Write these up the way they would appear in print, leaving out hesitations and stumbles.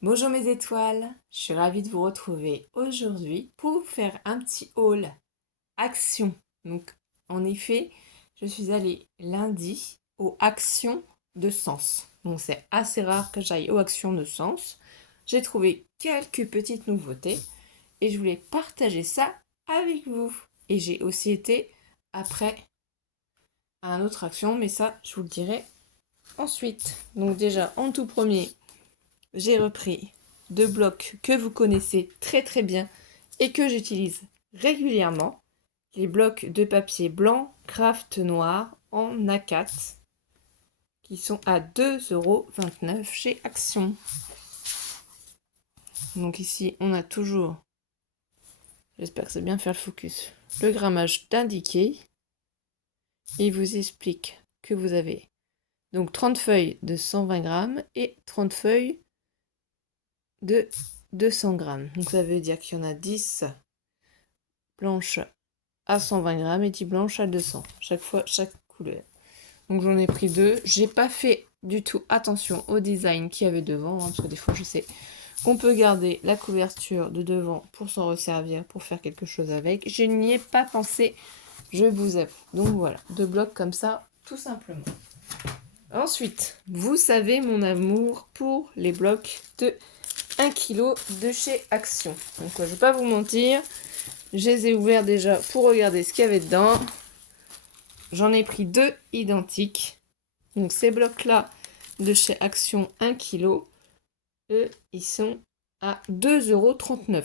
Bonjour mes étoiles, je suis ravie de vous retrouver aujourd'hui pour vous faire un petit haul action. Donc en effet, je suis allée lundi aux actions de Sens. Donc c'est assez rare que j'aille aux actions de Sens. J'ai trouvé quelques petites nouveautés et je voulais partager ça avec vous. Et j'ai aussi été après à une autre action, mais ça je vous le dirai ensuite. Donc déjà en tout premier, j'ai repris deux blocs que vous connaissez très très bien et que j'utilise régulièrement. Les blocs de papier blanc Craft Noir en A4 qui sont à 2,29 € chez Action. Donc ici, on a toujours, j'espère que c'est bien faire le focus, le grammage d'indiqué. Il vous explique que vous avez donc 30 feuilles de 120 grammes et 30 feuilles de 200 grammes. Donc ça veut dire qu'il y en a 10 blanches à 120 grammes et 10 blanches à 200. Chaque fois, chaque couleur. Donc j'en ai pris deux. J'ai pas fait du tout attention au design qu'il y avait devant, hein, parce que des fois je sais qu'on peut garder la couverture de devant pour s'en resservir, pour faire quelque chose avec. Je n'y ai pas pensé, je vous avoue. Donc voilà, deux blocs comme ça, tout simplement. Ensuite, vous savez mon amour pour les blocs de 1 kg de chez Action. Donc je vais pas vous mentir, je les ai ouverts déjà pour regarder ce qu'il y avait dedans. J'en ai pris deux identiques. Donc ces blocs-là de chez Action 1 kg, eux, ils sont à 2,39 €.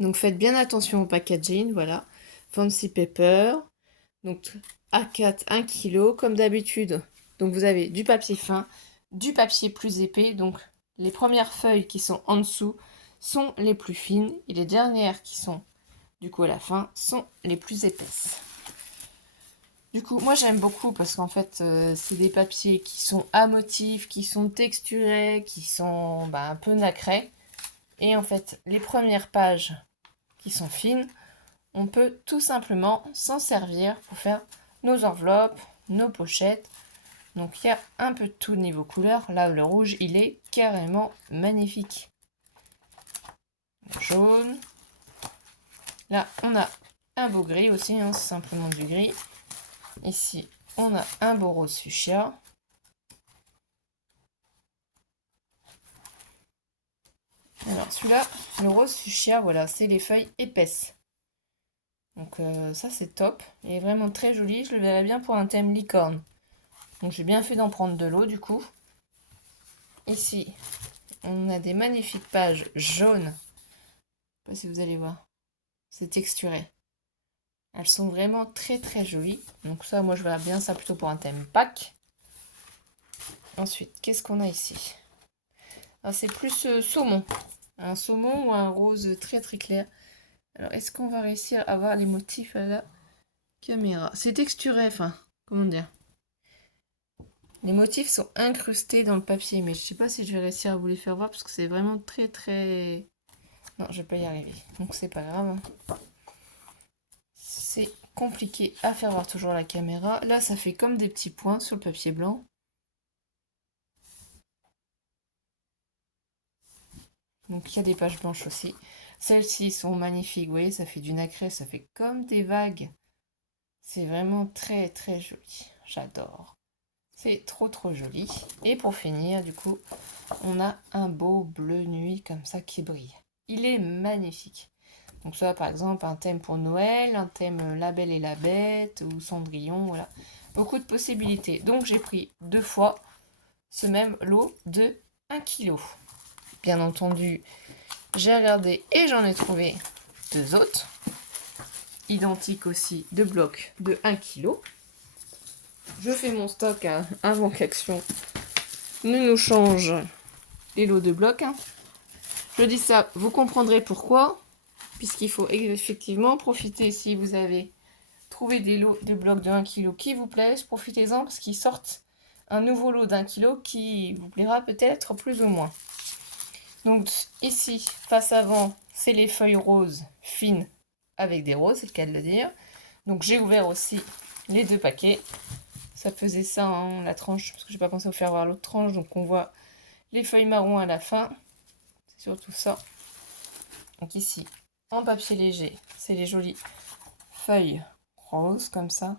Donc faites bien attention au packaging, voilà. Fancy Paper. Donc A4 1 kg, comme d'habitude. Donc vous avez du papier fin, du papier plus épais. Donc les premières feuilles qui sont en dessous sont les plus fines et les dernières qui sont du coup à la fin sont les plus épaisses. Du coup, moi j'aime beaucoup parce qu'en fait, c'est des papiers qui sont à motifs, qui sont texturés, qui sont un peu nacrés. Et en fait, les premières pages qui sont fines, on peut tout simplement s'en servir pour faire nos enveloppes, nos pochettes. Donc il y a un peu de tout niveau couleur. Là, le rouge, il est carrément magnifique. Le jaune. Là, on a un beau gris aussi, hein, c'est simplement du gris. Ici, on a un beau rose fuchsia. Alors celui-là, le rose fuchsia, voilà, c'est les feuilles épaisses. Donc ça c'est top. Il est vraiment très joli, je le verrais bien pour un thème licorne. Donc j'ai bien fait d'en prendre de l'eau du coup. Ici, on a des magnifiques pages jaunes. Je sais pas si vous allez voir. C'est texturé. Elles sont vraiment très très jolies. Donc ça, moi je verrais bien ça plutôt pour un thème Pâques. Ensuite, qu'est-ce qu'on a ici? Ah, c'est plus saumon. Un saumon ou un rose très très clair. Alors, est-ce qu'on va réussir à voir les motifs à la caméra? C'est texturé, enfin, comment dire? Les motifs sont incrustés dans le papier, mais je sais pas si je vais réussir à vous les faire voir parce que c'est vraiment très très... Non, je vais pas y arriver, donc c'est pas grave. C'est compliqué à faire voir toujours la caméra. Là, ça fait comme des petits points sur le papier blanc. Donc il y a des pages blanches aussi. Celles-ci sont magnifiques, vous voyez, ça fait du nacré, ça fait comme des vagues. C'est vraiment très très joli, j'adore. C'est trop trop joli. Et pour finir, du coup, on a un beau bleu nuit comme ça qui brille. Il est magnifique. Donc ça, par exemple, un thème pour Noël, un thème La Belle et la Bête ou Cendrillon, voilà. Beaucoup de possibilités. Donc j'ai pris deux fois ce même lot de 1 kg. Bien entendu, j'ai regardé et j'en ai trouvé deux autres. Identiques aussi, deux blocs de 1 kg. Je fais mon stock avant qu'Action ne nous change les lots de blocs. Je dis ça, vous comprendrez pourquoi, puisqu'il faut effectivement profiter si vous avez trouvé des lots de blocs de 1 kg qui vous plaisent, profitez-en parce qu'ils sortent un nouveau lot d'1 kg qui vous plaira peut-être plus ou moins. Donc ici, face avant, c'est les feuilles roses fines avec des roses, c'est le cas de le dire. Donc j'ai ouvert aussi les deux paquets. Ça faisait ça, hein, la tranche, parce que j'ai pas pensé à vous faire voir l'autre tranche, donc on voit les feuilles marron à la fin. C'est surtout ça. Donc ici, en papier léger, c'est les jolies feuilles roses, comme ça.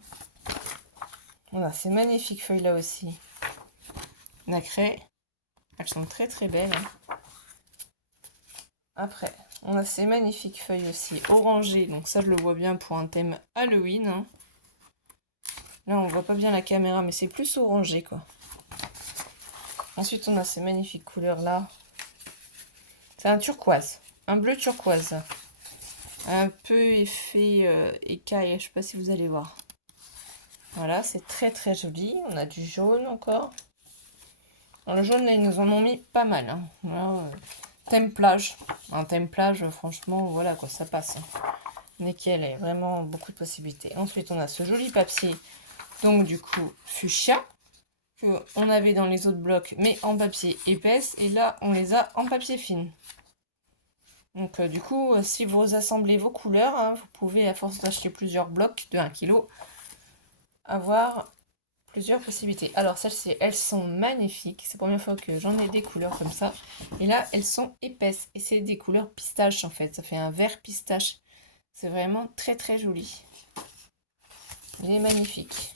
On a ces magnifiques feuilles là aussi. Nacrées. Elles sont très très belles. Hein. Après, on a ces magnifiques feuilles aussi orangées. Donc ça, je le vois bien pour un thème Halloween. Hein. Là, on voit pas bien la caméra, mais c'est plus orangé, quoi. Ensuite, on a ces magnifiques couleurs là. C'est un turquoise. Un bleu turquoise. Un peu effet écaille. Je sais pas si vous allez voir. Voilà, c'est très très joli. On a du jaune encore. Dans le jaune, là, ils nous en ont mis pas mal. Hein. Voilà, thème plage. Un thème plage, franchement, voilà quoi, ça passe. Nickel, il y a vraiment beaucoup de possibilités. Ensuite, on a ce joli papier. Donc, du coup, fuchsia. Que on avait dans les autres blocs, mais en papier épaisse. Et là, on les a en papier fine. Donc, du coup, si vous assemblez vos couleurs, hein, vous pouvez, à force d'acheter plusieurs blocs de 1 kg, avoir plusieurs possibilités. Alors, celles-ci, elles sont magnifiques. C'est la première fois que j'en ai des couleurs comme ça. Et là, elles sont épaisses. Et c'est des couleurs pistache, en fait. Ça fait un vert pistache. C'est vraiment très, très joli. Il est magnifique.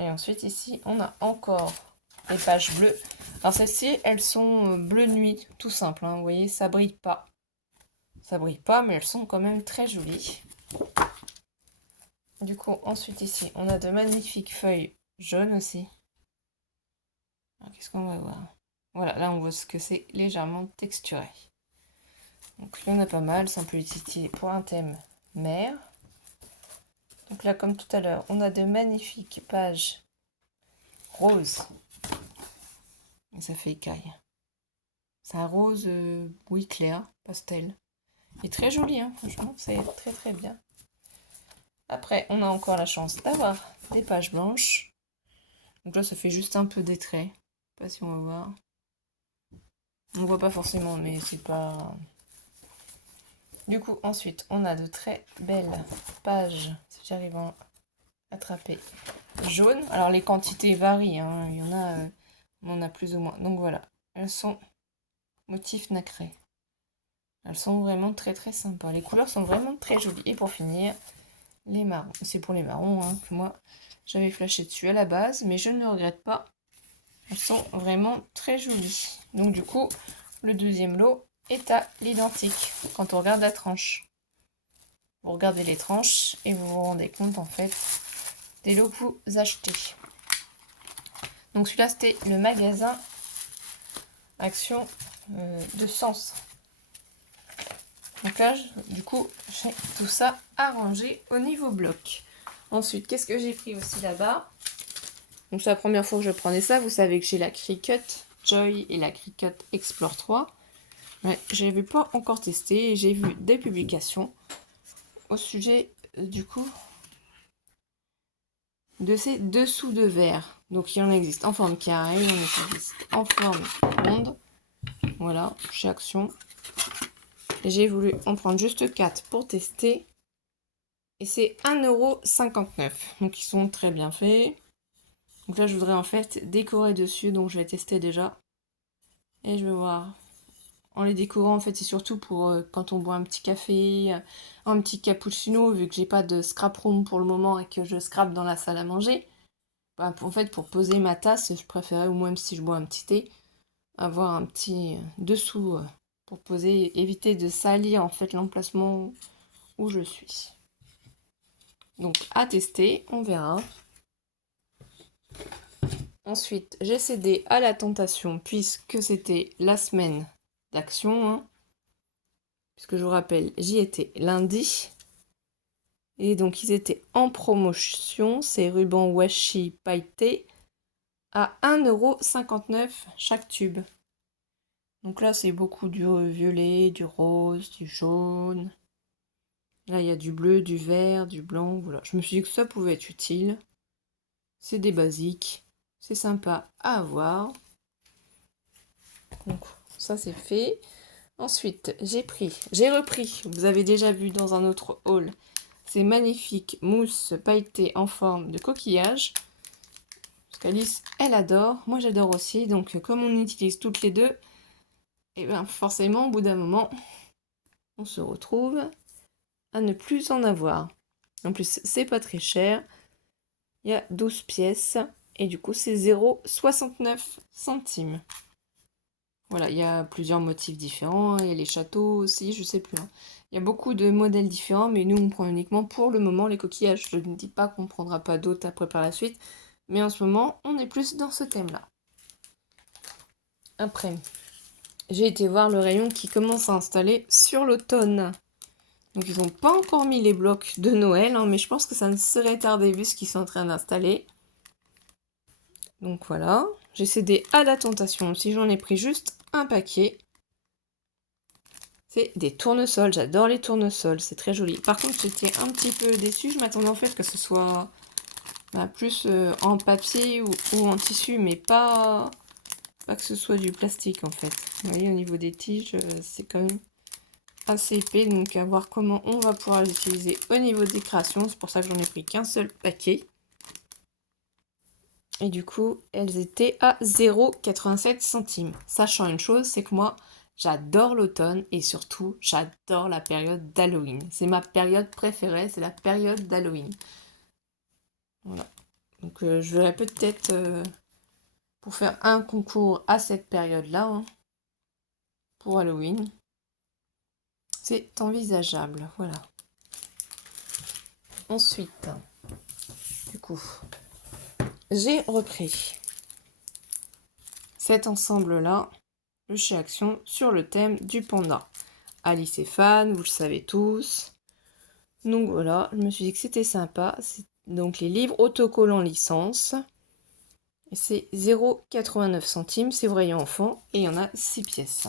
Et ensuite, ici, on a encore les pages bleues. Alors, celles-ci, elles sont bleu nuit, tout simple. Hein. Vous voyez, ça brille pas. Ça brille pas, mais elles sont quand même très jolies. Du coup, ensuite, ici, on a de magnifiques feuilles jaunes aussi. Qu'est-ce qu'on va voir? Voilà, là, on voit ce que c'est légèrement texturé. Donc, il y en a pas mal. Ça, on peut l'utiliser pour un thème mer. Donc là, comme tout à l'heure, on a de magnifiques pages roses. Et ça fait écaille. C'est un rose, oui, clair, pastel. Et très joli, hein, franchement, c'est très très bien. Après, on a encore la chance d'avoir des pages blanches. Donc là, ça fait juste un peu des traits. Je sais pas si on va voir. On voit pas forcément, mais c'est pas... Du coup, ensuite, on a de très belles pages, si j'arrive à attraper, jaunes. Alors, les quantités varient, hein. Il y en a, on en a plus ou moins. Donc voilà, elles sont motifs nacrés. Elles sont vraiment très très sympas. Les couleurs sont vraiment très jolies. Et pour finir, les marrons. C'est pour les marrons, hein, que moi, j'avais flashé dessus à la base, mais je ne le regrette pas. Elles sont vraiment très jolies. Donc du coup, le deuxième lot est à l'identique quand on regarde la tranche. Vous regardez les tranches et vous vous rendez compte en fait des lots que vous achetez. Donc celui-là, c'était le magasin Action de Sens. Donc là, du coup, j'ai tout ça arrangé au niveau bloc. Ensuite, qu'est-ce que j'ai pris aussi là-bas? Donc c'est la première fois que je prenais ça. Vous savez que j'ai la Cricut Joy et la Cricut Explore 3. Ouais, je n'avais pas encore testé et j'ai vu des publications au sujet du coup de ces dessous de verre. Donc il en existe en forme carré, il en existe en forme ronde. Voilà, chez Action. Et j'ai voulu en prendre juste 4 pour tester. Et c'est 1,59 €. Donc ils sont très bien faits. Donc là je voudrais en fait décorer dessus. Donc je vais tester déjà. Et je vais voir. En les décorant en fait c'est surtout pour quand on boit un petit café, un petit cappuccino. Vu que j'ai pas de scrap room pour le moment et que je scrape dans la salle à manger. Bah, en fait pour poser ma tasse je préférais, ou même si je bois un petit thé, avoir un petit dessous pour poser, éviter de salir en fait l'emplacement où je suis. Donc à tester, on verra. Ensuite, j'ai cédé à la tentation puisque c'était la semaine d'Action. Hein, puisque je vous rappelle, j'y étais lundi. Et donc ils étaient en promotion, ces rubans washi pailletés, à 1,59 € chaque tube. Donc là, c'est beaucoup du violet, du rose, du jaune. Là, il y a du bleu, du vert, du blanc. Voilà. Je me suis dit que ça pouvait être utile. C'est des basiques. C'est sympa à avoir. Donc, ça, c'est fait. Ensuite, j'ai repris. Vous avez déjà vu dans un autre haul. Ces magnifiques mousses pailletées en forme de coquillage. Parce qu'Alice, elle adore. Moi, j'adore aussi. Donc, comme on utilise toutes les deux, et bien forcément, au bout d'un moment, on se retrouve à ne plus en avoir. En plus, c'est pas très cher. Il y a 12 pièces. Et du coup, c'est 0,69 centimes. Voilà, il y a plusieurs motifs différents. Il y a les châteaux aussi, je sais plus. Il y a beaucoup de modèles différents, mais nous, on prend uniquement pour le moment les coquillages. Je ne dis pas qu'on ne prendra pas d'autres après par la suite. Mais en ce moment, on est plus dans ce thème-là. Après, j'ai été voir le rayon qui commence à installer sur l'automne. Donc ils n'ont pas encore mis les blocs de Noël, hein, mais je pense que ça ne serait tardé vu ce qu'ils sont en train d'installer. Donc voilà, j'ai cédé à la tentation aussi, j'en ai pris juste un paquet. C'est des tournesols, j'adore les tournesols, c'est très joli. Par contre, j'étais un petit peu déçue, je m'attendais en fait que ce soit plus en papier ou en tissu, mais pas que ce soit du plastique en fait. Vous voyez, au niveau des tiges, c'est quand même assez épais, donc à voir comment on va pouvoir l'utiliser au niveau des créations. C'est pour ça que j'en ai pris qu'un seul paquet. Et du coup, elles étaient à 0,87 centimes. Sachant une chose, c'est que moi, j'adore l'automne et surtout, j'adore la période d'Halloween. C'est ma période préférée, c'est la période d'Halloween. Voilà. Donc je verrai peut-être pour faire un concours à cette période-là, hein, pour Halloween. C'est envisageable, voilà. Ensuite, du coup, j'ai repris cet ensemble-là de chez Action sur le thème du panda. Alice est fan, vous le savez tous. Donc voilà, je me suis dit que c'était sympa. C'est donc les livres autocollants licence. Et c'est 0,89 centimes, c'est vrai enfant, et il y en a 6 pièces.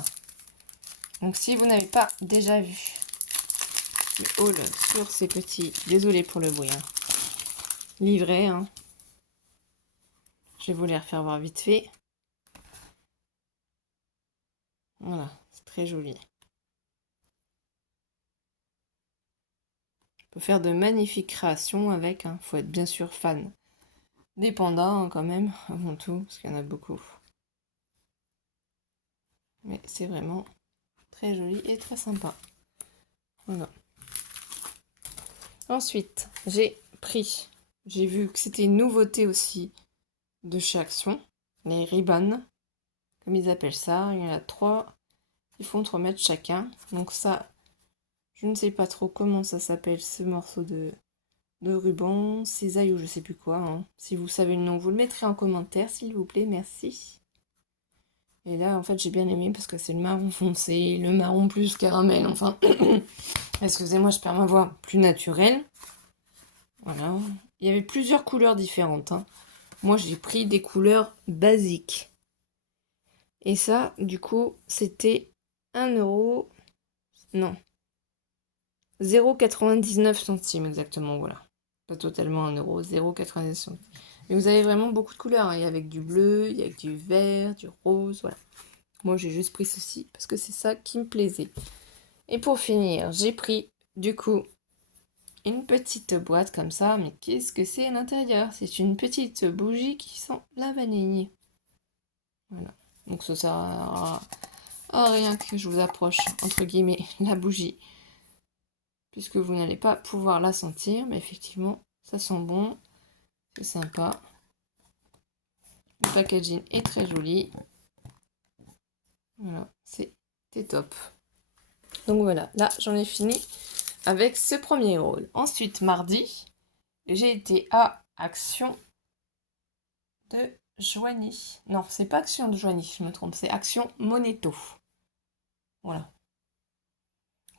Donc si vous n'avez pas déjà vu le haul sur ces petits, désolé pour le bruit, hein, livrets, hein, je vais vous les refaire voir vite fait. Voilà, c'est très joli. On peut faire de magnifiques créations avec, hein. Faut être bien sûr fan des pandas hein, quand même, avant tout, parce qu'il y en a beaucoup. Mais c'est vraiment très joli et très sympa. Voilà. Ensuite, j'ai vu que c'était une nouveauté aussi de chez Action, les ribbons, comme ils appellent ça. Il y en a 3, ils font 3 mètres chacun. Donc ça, je ne sais pas trop comment ça s'appelle ce morceau de ruban, cisaille ou je sais plus quoi. Hein. Si vous savez le nom, vous le mettrez en commentaire, s'il vous plaît, merci. Et là, en fait, j'ai bien aimé parce que c'est le marron foncé, le marron plus caramel, enfin. Excusez-moi, je perds ma voix, plus naturelle. Voilà. Il y avait plusieurs couleurs différentes. Hein. Moi, j'ai pris des couleurs basiques. Et ça, du coup, c'était 1 euro. Non. 0,99 centimes exactement, voilà. Pas totalement 1 euro, 0,99 centimes. Mais vous avez vraiment beaucoup de couleurs. Hein. Il y a avec du bleu, il y a avec du vert, du rose, voilà. Moi, j'ai juste pris ceci parce que c'est ça qui me plaisait. Et pour finir, j'ai pris, du coup, une petite boîte comme ça. Mais qu'est-ce que c'est à l'intérieur? C'est une petite bougie qui sent la vanille. Voilà. Donc ça sert à rien que je vous approche, entre guillemets, la bougie. Puisque vous n'allez pas pouvoir la sentir. Mais effectivement, ça sent bon. C'est sympa. Le packaging est très joli. Voilà, c'était top. Donc voilà, là j'en ai fini avec ce premier haul. Ensuite, mardi, j'ai été à Action de Joigny. Non, c'est pas Action de Joigny, je me trompe, c'est Action Monéto. Voilà.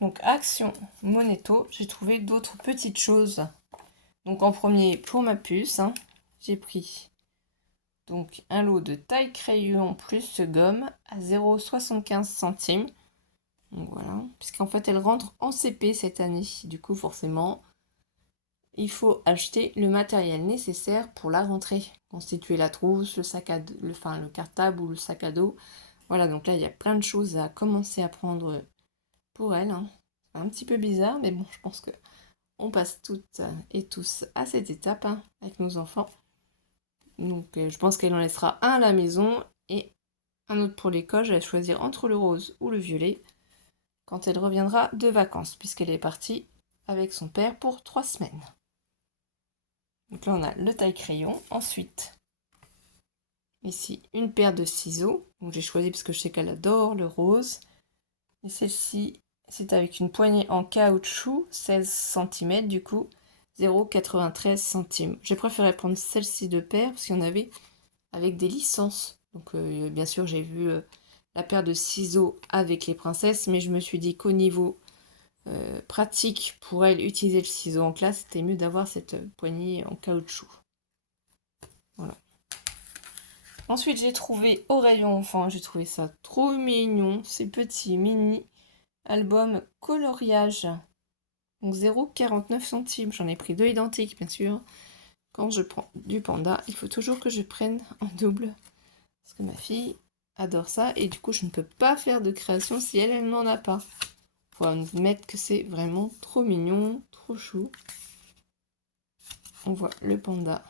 Donc Action Monéto, j'ai trouvé d'autres petites choses. Donc en premier, pour ma puce, hein, j'ai pris donc un lot de taille crayon plus gomme à 0,75 centimes. Donc voilà, puisqu'en fait elle rentre en CP cette année. Du coup forcément, il faut acheter le matériel nécessaire pour la rentrée. Constituer la trousse, le sac à dos, le cartable ou le sac à dos. Voilà, donc là il y a plein de choses à commencer à prendre pour elle. Hein. C'est un petit peu bizarre, mais bon, je pense que on passe toutes et tous à cette étape hein, avec nos enfants. Donc je pense qu'elle en laissera un à la maison et un autre pour l'école. Je vais choisir entre le rose ou le violet quand elle reviendra de vacances, puisqu'elle est partie avec son père pour 3 semaines. Donc là, on a le taille-crayon. Ensuite, ici, une paire de ciseaux. Donc j'ai choisi parce que je sais qu'elle adore le rose. Et celle-ci, c'est avec une poignée en caoutchouc, 16 cm du coup, 0,93 centimes. J'ai préféré prendre celle-ci de paire parce qu'il y en avait avec des licences. Donc bien sûr, j'ai vu la paire de ciseaux avec les princesses, mais je me suis dit qu'au niveau pratique pour elle, utiliser le ciseau en classe, c'était mieux d'avoir cette poignée en caoutchouc. Voilà. Ensuite, j'ai trouvé au rayon enfant, j'ai trouvé ça trop mignon, ces petits mini albums coloriage. Donc 0,49 centimes. J'en ai pris 2 identiques, bien sûr. Quand je prends du panda, il faut toujours que je prenne en double. Parce que ma fille adore ça. Et du coup, je ne peux pas faire de création si elle n'en a pas. Faut admettre que c'est vraiment trop mignon, trop chou. On voit le panda.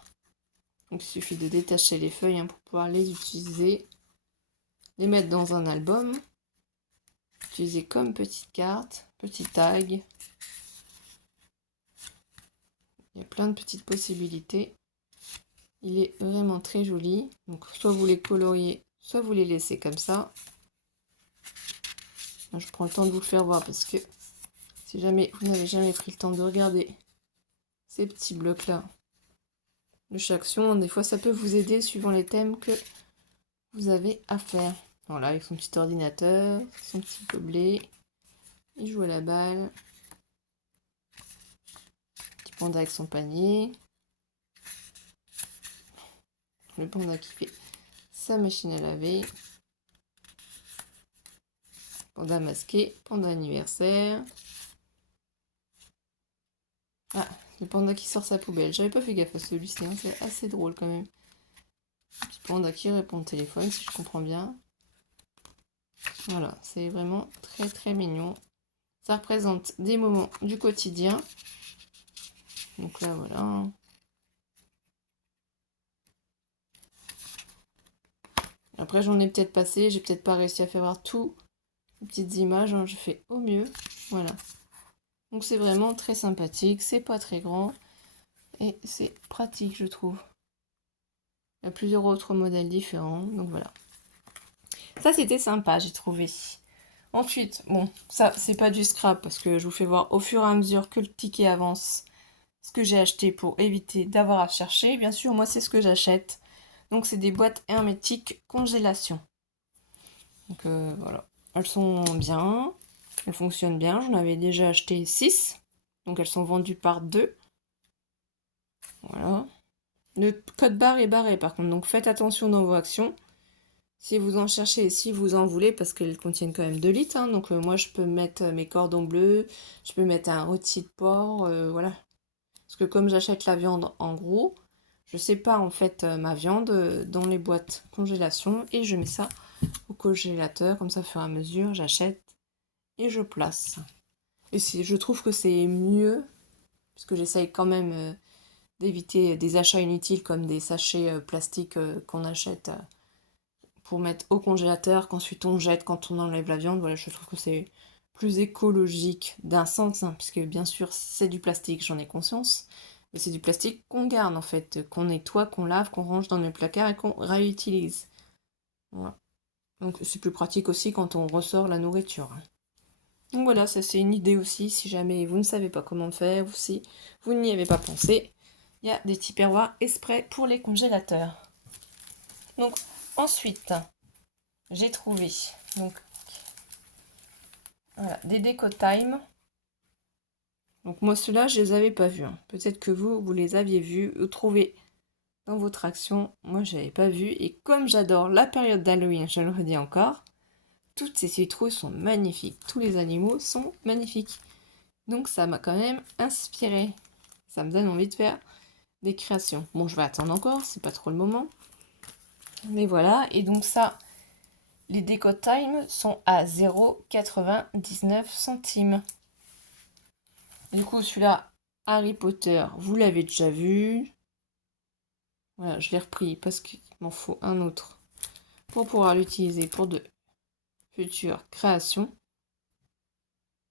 Donc il suffit de détacher les feuilles pour pouvoir les utiliser. Les mettre dans un album. Utiliser comme petite carte, petit tag. Il y a plein de petites possibilités. Il est vraiment très joli. Donc soit vous les coloriez, soit vous les laissez comme ça. Je prends le temps de vous le faire voir parce que si jamais vous n'avez jamais pris le temps de regarder ces petits blocs là de chaque action, des fois ça peut vous aider suivant les thèmes que vous avez à faire. Voilà, avec son petit ordinateur, son petit gobelet, il joue à la balle, petit panda avec son panier, le panda qui fait sa machine à laver, panda masqué, panda anniversaire. Ah, le panda qui sort sa poubelle. J'avais pas fait gaffe à celui-ci, hein. C'est assez drôle quand même. Le petit panda qui répond au téléphone, si je comprends bien. Voilà, c'est vraiment très très mignon. Ça représente des moments du quotidien. Donc là, voilà. Après, j'en ai peut-être passé, j'ai peut-être pas réussi à faire voir tout. Les petites images, hein, je fais au mieux. Voilà. Donc c'est vraiment très sympathique, c'est pas très grand. Et c'est pratique, je trouve. Il y a plusieurs autres modèles différents, donc voilà. Ça, c'était sympa, j'ai trouvé. Ensuite, bon, ça, c'est pas du scrap, parce que je vous fais voir au fur et à mesure que le ticket avance ce que j'ai acheté pour éviter d'avoir à chercher. Bien sûr, moi, c'est ce que j'achète. Donc, c'est des boîtes hermétiques congélation. Donc, voilà. Elles sont bien, elles fonctionnent bien. J'en avais déjà acheté 6. Donc, elles sont vendues par 2. Voilà. Le code barre est barré par contre, donc faites attention dans vos actions. Si vous en cherchez et si vous en voulez, parce qu'elles contiennent quand même 2 litres, hein, donc moi je peux mettre mes cordons bleus, je peux mettre un rôti de porc, voilà. Parce que comme j'achète la viande en gros, je sépare en fait ma viande dans les boîtes congélation et je mets ça au congélateur, comme ça au fur et à mesure j'achète et je place. Et je trouve que c'est mieux, puisque j'essaye quand même d'éviter des achats inutiles comme des sachets plastiques qu'on achète pour mettre au congélateur, qu'ensuite on jette quand on enlève la viande. Voilà, je trouve que c'est plus écologique d'un sens, hein, puisque bien sûr c'est du plastique, j'en ai conscience, mais c'est du plastique qu'on garde en fait, qu'on nettoie, qu'on lave, qu'on range dans le placard et qu'on réutilise. Voilà. Donc c'est plus pratique aussi quand on ressort la nourriture. Donc voilà, ça c'est une idée aussi, si jamais vous ne savez pas comment faire, ou si vous n'y avez pas pensé, il y a des petits perroirs exprès pour les congélateurs. Donc ensuite, j'ai trouvé donc voilà, des déco time. Donc moi ceux-là, je les avais pas vus, hein. Peut-être que vous les aviez vus ou trouvés dans votre action. Moi, je n'avais pas vu. Et comme j'adore la période d'Halloween, je le redis encore, toutes ces citrouilles sont magnifiques. Tous les animaux sont magnifiques. Donc ça m'a quand même inspiré. Ça me donne envie de faire des créations. Bon, je vais attendre encore, c'est pas trop le moment. Mais voilà, et donc ça, les déco time sont à 0,99 centimes. Du coup, celui-là, Harry Potter, vous l'avez déjà vu. Voilà, je l'ai repris parce qu'il m'en faut un autre pour pouvoir l'utiliser pour de futures créations.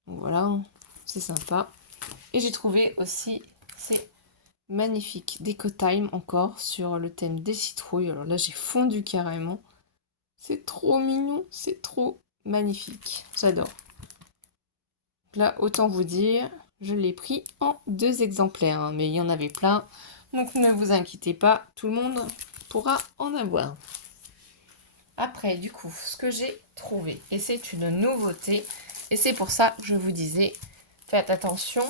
Donc voilà, c'est sympa. Et j'ai trouvé aussi ces magnifiques Déco Time encore sur le thème des citrouilles. Alors là, j'ai fondu carrément. C'est trop mignon, c'est trop magnifique. J'adore. Là, autant vous dire, je l'ai pris en 2 exemplaires, hein, mais il y en avait plein. Donc ne vous inquiétez pas, tout le monde pourra en avoir. Après, du coup, ce que j'ai trouvé, et c'est une nouveauté, et c'est pour ça que je vous disais, faites attention,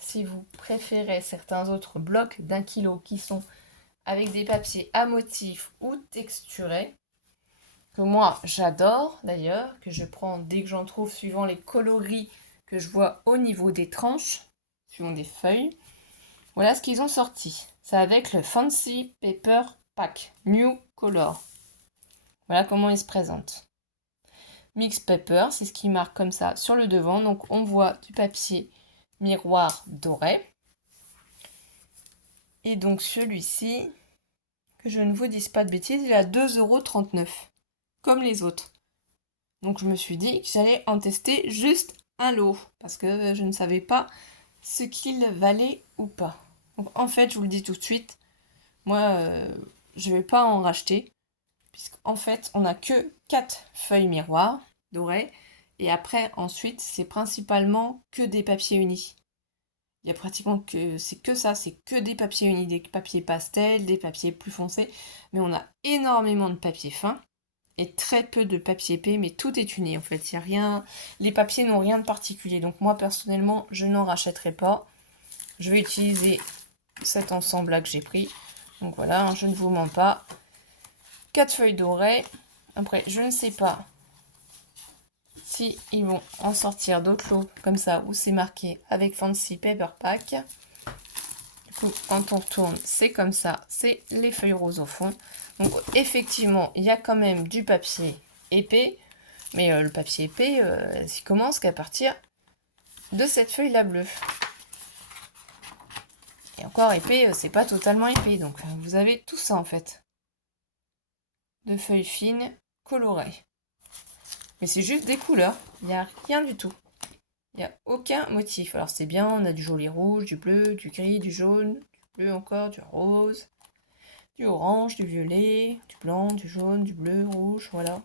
si vous préférez certains autres blocs d'1 kg qui sont avec des papiers à motifs ou texturés, que moi j'adore d'ailleurs, que je prends dès que j'en trouve suivant les coloris que je vois au niveau des tranches, suivant des feuilles. Voilà ce qu'ils ont sorti. C'est avec le Fancy Paper Pack New Color. Voilà comment il se présente. Mix Paper, c'est ce qui marque comme ça sur le devant. Donc on voit du papier miroir doré. Et donc celui-ci, que je ne vous dise pas de bêtises, il est à 2,39 €, comme les autres. Donc je me suis dit que j'allais en tester juste un lot, parce que je ne savais pas ce qu'il valait ou pas. Donc en fait, je vous le dis tout de suite, moi, je ne vais pas en racheter, puisqu'en fait, on n'a que 4 feuilles miroirs dorées, et après, ensuite, c'est principalement que des papiers unis. Il y a pratiquement que, c'est que ça, c'est que des papiers unis, des papiers pastels, des papiers plus foncés, mais on a énormément de papier fin, et très peu de papier épais, mais tout est uni en fait. Il y a rien, les papiers n'ont rien de particulier. Donc moi personnellement, je n'en rachèterai pas. Je vais utiliser cet ensemble-là que j'ai pris. Donc voilà, je ne vous mens pas. 4 feuilles dorées. Après, je ne sais pas si ils vont en sortir d'autres lots comme ça où c'est marqué avec Fancy Paper Pack. Du coup, quand on retourne, c'est comme ça. C'est les feuilles roses au fond. Donc effectivement, il y a quand même du papier épais, mais le papier épais, il commence qu'à partir de cette feuille-là bleue. Et encore épais, c'est pas totalement épais, donc vous avez tout ça en fait. De feuilles fines, colorées. Mais c'est juste des couleurs, il n'y a rien du tout. Il n'y a aucun motif. Alors c'est bien, on a du joli rouge, du bleu, du gris, du jaune, du bleu encore, du rose, du orange, du violet, du blanc, du jaune, du bleu, rouge, voilà.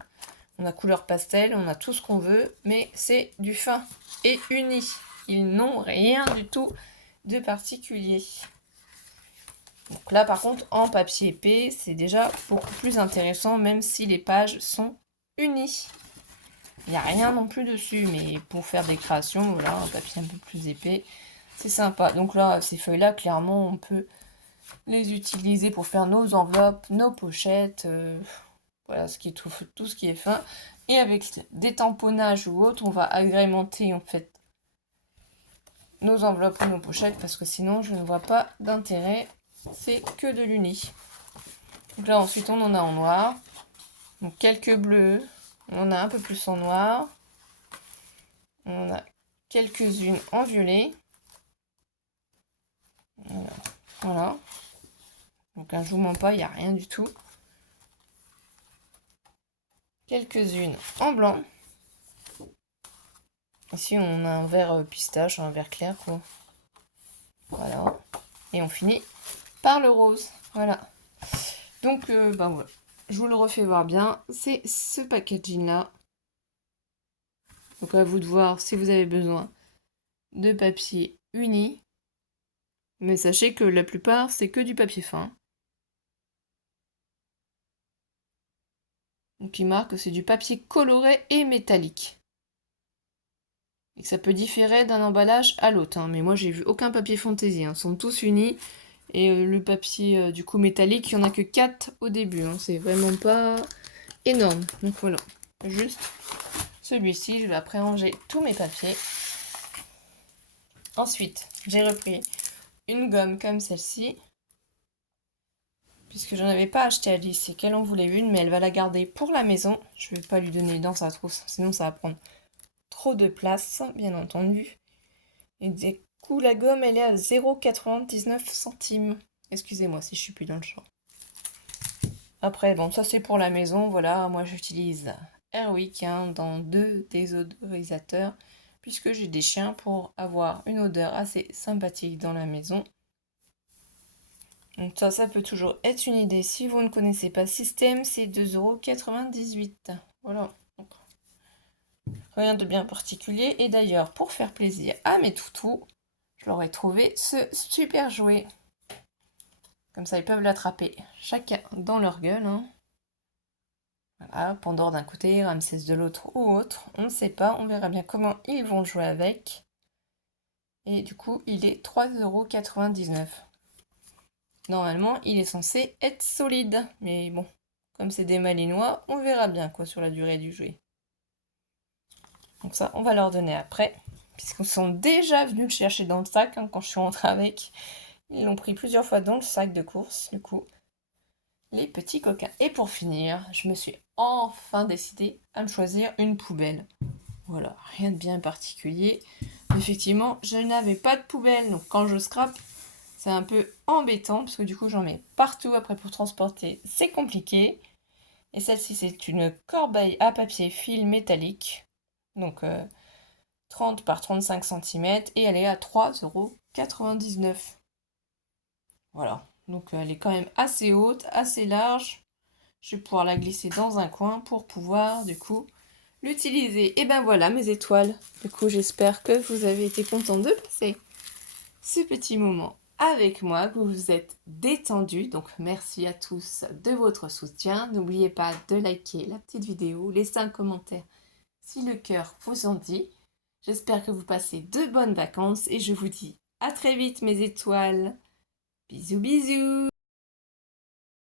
On a couleur pastel, on a tout ce qu'on veut, mais c'est du fin et uni. Ils n'ont rien du tout de particulier. Donc là, par contre, en papier épais, c'est déjà beaucoup plus intéressant, même si les pages sont unies. Il n'y a rien non plus dessus, mais pour faire des créations, voilà, un papier un peu plus épais, c'est sympa. Donc là, ces feuilles-là, clairement, on peut les utiliser pour faire nos enveloppes, nos pochettes, voilà, tout ce qui est fin. Et avec des tamponnages ou autres, on va agrémenter en fait nos enveloppes ou nos pochettes, parce que sinon, je ne vois pas d'intérêt. C'est que de l'uni. Donc là, ensuite, on en a en noir. Donc quelques bleus. On en a un peu plus en noir. On en a quelques-unes en violet. Voilà. Donc je vous mens pas, il n'y a rien du tout. Quelques-unes en blanc. Ici, on a un vert pistache, un vert clair, quoi. Voilà. Et on finit par le rose. Voilà. Donc, ben voilà. Je vous le refais voir bien. C'est ce packaging-là. Donc, à vous de voir si vous avez besoin de papier uni. Mais sachez que la plupart, c'est que du papier fin. Donc, il marque que c'est du papier coloré et métallique. Et que ça peut différer d'un emballage à l'autre. Hein. Mais moi, j'ai vu aucun papier fantaisie. Hein. Ils sont tous unis. Et le papier, du coup, métallique, il n'y en a que 4 au début. Hein. C'est vraiment pas énorme. Donc voilà. Juste celui-ci. Je vais après ranger tous mes papiers. Ensuite, j'ai repris une gomme comme celle-ci. Puisque j'en avais pas acheté à Alice et qu'elle en voulait une. Mais elle va la garder pour la maison. Je ne vais pas lui donner dans sa trousse. Sinon, ça va prendre trop de place, bien entendu. Et du coup, la gomme, elle est à 0,99 centimes. Excusez-moi si je suis plus dans le champ. Après, bon, ça c'est pour la maison, voilà, moi j'utilise Airwick hein, dans 2 désodorisateurs, puisque j'ai des chiens pour avoir une odeur assez sympathique dans la maison. Donc ça peut toujours être une idée. Si vous ne connaissez pas le système, c'est 2,98 €. Voilà. Donc, rien de bien particulier. Et d'ailleurs, pour faire plaisir à mes toutous, je leur ai trouvé ce super jouet. Comme ça, ils peuvent l'attraper chacun dans leur gueule. Hein. Voilà, Pandore d'un côté, Ramsès de l'autre ou autre. On ne sait pas. On verra bien comment ils vont jouer avec. Et du coup, il est 3,99 €. Normalement, il est censé être solide. Mais bon, comme c'est des malinois, on verra bien quoi sur la durée du jouet. Donc ça, on va leur donner après. Puisqu'ils sont déjà venus le chercher dans le sac hein, quand je suis rentrée avec. Ils l'ont pris plusieurs fois dans le sac de course, du coup. Les petits coquins. Et pour finir, je me suis enfin décidée à me choisir une poubelle. Voilà, rien de bien particulier. Effectivement, je n'avais pas de poubelle, donc quand je scrape, c'est un peu embêtant, parce que du coup, j'en mets partout. Après, pour transporter, c'est compliqué. Et celle-ci, c'est une corbeille à papier fil métallique. Donc, 30 par 35 cm. Et elle est à 3,99 €. Voilà. Donc, elle est quand même assez haute, assez large. Je vais pouvoir la glisser dans un coin pour pouvoir, du coup, l'utiliser. Et ben voilà mes étoiles. Du coup, j'espère que vous avez été contents de passer ce petit moment avec moi, que vous vous êtes détendus. Donc, merci à tous de votre soutien. N'oubliez pas de liker la petite vidéo, laisser un commentaire si le cœur vous en dit. J'espère que vous passez de bonnes vacances et je vous dis à très vite mes étoiles. Bisous bisous.